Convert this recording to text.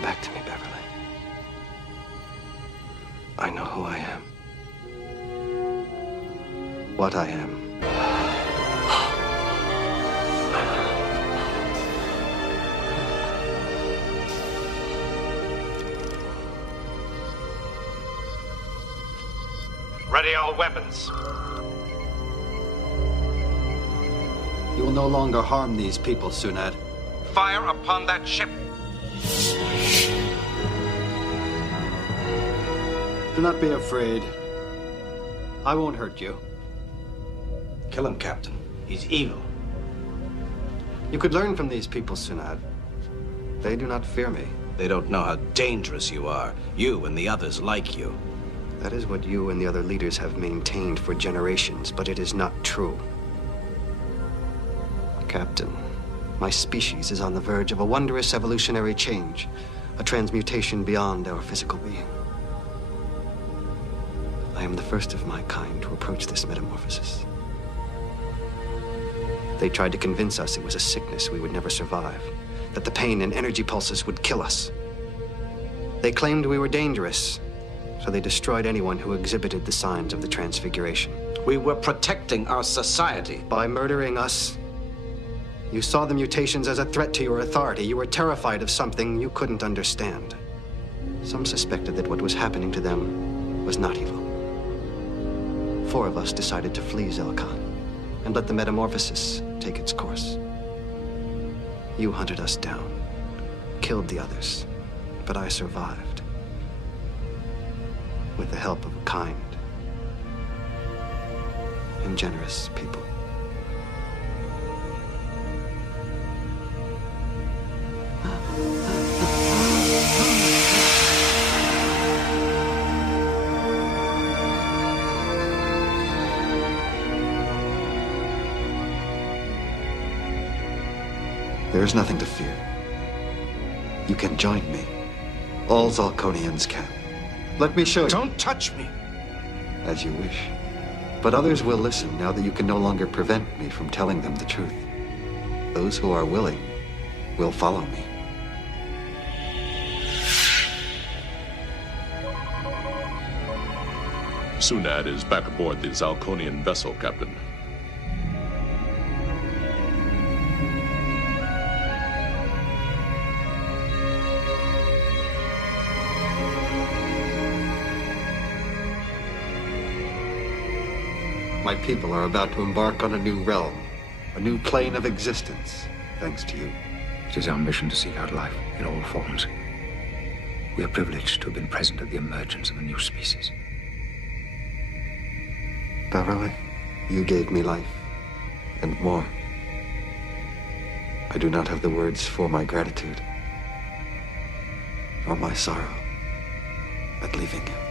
Come back to me, Beverly. I know who I am. What I am. Ready all weapons. You will no longer harm these people, Sunad. Fire upon that ship. Do not be afraid. I won't hurt you. Kill him, Captain. He's evil. You could learn from these people, Sunad. They do not fear me. They don't know how dangerous you are. You and the others like you. That is what you and the other leaders have maintained for generations, but it is not true. Captain, my species is on the verge of a wondrous evolutionary change, a transmutation beyond our physical being. I am the first of my kind to approach this metamorphosis. They tried to convince us it was a sickness we would never survive, that the pain and energy pulses would kill us. They claimed we were dangerous, so they destroyed anyone who exhibited the signs of the transfiguration. We were protecting our society. By murdering us, you saw the mutations as a threat to your authority. You were terrified of something you couldn't understand. Some suspected that what was happening to them was not evil. 4 of us decided to flee Zelkan and let the metamorphosis take its course. You hunted us down, killed the others, but I survived. With the help of kind and generous people. There is nothing to fear. You can join me. All Zalkonians can. Let me show you. Don't touch me. As you wish. But others will listen now that you can no longer prevent me from telling them the truth. Those who are willing will follow me. Sunad is back aboard the Zalkonian vessel, Captain. My people are about to embark on a new realm, a new plane of existence, thanks to you. It is our mission to seek out life in all forms. We are privileged to have been present at the emergence of a new species. Beverly, you gave me life, and more. I do not have the words for my gratitude, or my sorrow at leaving you.